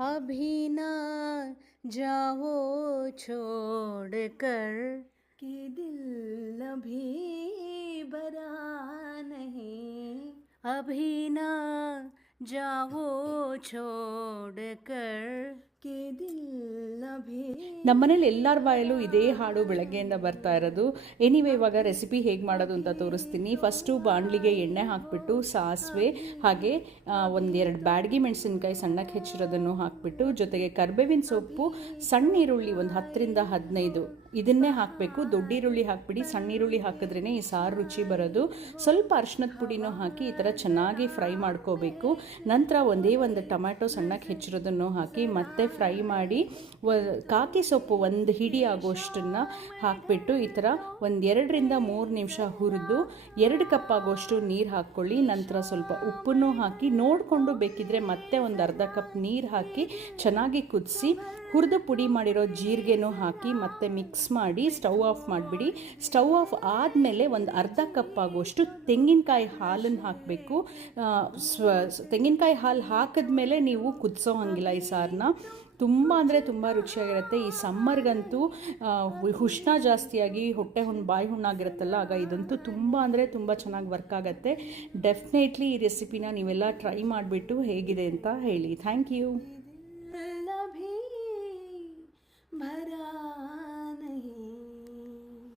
अभी ना जाओ छोड़ कर कि दिल अभी भरा नहीं अभी ना जाओ छोड़ कर कि दिल अभी ನಮ್ಮನೇಲಿ ಎಲ್ಲರ ಬಾಯಲ್ಲೂ ಇದೇ ಹಾಡು ಬೆಳಗ್ಗೆಯಿಂದ ಬರ್ತಾ ಇರೋದು. ಎನಿವೇ ಇವಾಗ ರೆಸಿಪಿ ಹೇಗೆ ಮಾಡೋದು ಅಂತ ತೋರಿಸ್ತೀನಿ. ಫಸ್ಟು ಬಾಣಲಿಗೆ ಎಣ್ಣೆ ಹಾಕಿಬಿಟ್ಟು ಸಾಸಿವೆ ಹಾಗೆ ಒಂದೆರಡು ಬ್ಯಾಡಗಿ ಮೆಣಸಿನ್ಕಾಯಿ ಸಣ್ಣಕ್ಕೆ ಹೆಚ್ಚಿರೋದನ್ನು ಹಾಕಿಬಿಟ್ಟು ಜೊತೆಗೆ ಕರಿಬೇವಿನ ಸೊಪ್ಪು ಸಣ್ಣ ಈರುಳ್ಳಿ ಒಂದು 10ರಿಂದ 15 ಇದನ್ನೇ ಹಾಕಬೇಕು. ದೊಡ್ಡ ಈರುಳ್ಳಿ ಹಾಕಿಬಿಡಿ, ಸಣ್ಣ ಈರುಳ್ಳಿ ಹಾಕಿದ್ರೇ ಈ ಸಾರು ರುಚಿ ಬರೋದು. ಸ್ವಲ್ಪ ಅರಿಶಿನದ ಪುಡಿನೂ ಹಾಕಿ ಈ ಥರ ಚೆನ್ನಾಗಿ ಫ್ರೈ ಮಾಡ್ಕೋಬೇಕು. ನಂತರ ಒಂದು ಟೊಮ್ಯಾಟೊ ಸಣ್ಣಕ್ಕೆ ಹೆಚ್ಚಿರೋದನ್ನು ಹಾಕಿ ಮತ್ತೆ ಫ್ರೈ ಮಾಡಿ ಕಾಕಿ ಸೊಪ್ಪು ಒಂದು ಹಿಡಿ ಆಗೋಷ್ಟನ್ನು ಹಾಕಿಬಿಟ್ಟು ಈ ಥರ 2ರಿಂದ 3 ನಿಮಿಷ ಹುರಿದು 2 ಕಪ್ ಆಗೋಷ್ಟು ನೀರು ಹಾಕ್ಕೊಳ್ಳಿ. ನಂತರ ಸ್ವಲ್ಪ ಉಪ್ಪನ್ನು ಹಾಕಿ ನೋಡಿಕೊಂಡು ಬೇಕಿದ್ರೆ ಮತ್ತೆ ಒಂದು ಅರ್ಧ ಕಪ್ ನೀರು ಹಾಕಿ ಚೆನ್ನಾಗಿ ಕುದಿಸಿ ಹುರಿದು ಪುಡಿ ಮಾಡಿರೋ ಜೀರಿಗೆನೂ ಹಾಕಿ ಮತ್ತೆ ಮಿಕ್ಸ್ ಮಾಡಿ ಸ್ಟವ್ ಆಫ್ ಮಾಡಿಬಿಡಿ. ಸ್ಟವ್ ಆಫ್ ಆದಮೇಲೆ ಒಂದು ಅರ್ಧ ಕಪ್ ಆಗೋಷ್ಟು ತೆಂಗಿನಕಾಯಿ ಹಾಲನ್ನು ಹಾಕಬೇಕು. ತೆಂಗಿನಕಾಯಿ ಹಾಲು ಹಾಕಿದ್ಮೇಲೆ ನೀವು ಕುದಿಸೋ ಹಂಗಿಲ್ಲ ಈ ಸಾರನ್ನ. ತುಂಬ ಅಂದರೆ ತುಂಬ ರುಚಿಯಾಗಿರುತ್ತೆ. ಈ ಸಮ್ಮರ್ಗಂತೂ ಉಷ್ಣ ಜಾಸ್ತಿಯಾಗಿ ಹೊಟ್ಟೆ ಬಾಯಿ ಹುಣ್ಣಾಗಿರುತ್ತಲ್ಲ, ಆಗ ಇದಂತೂ ತುಂಬ ಅಂದರೆ ತುಂಬ ಚೆನ್ನಾಗಿ ವರ್ಕ್ ಆಗುತ್ತೆ. ಡೆಫಿನೆಟ್ಲಿ ಈ ರೆಸಿಪಿನ ನೀವೆಲ್ಲ ಟ್ರೈ ಮಾಡಿಬಿಟ್ಟು ಹೇಗಿದೆ ಅಂತ ಹೇಳಿ. Thank you.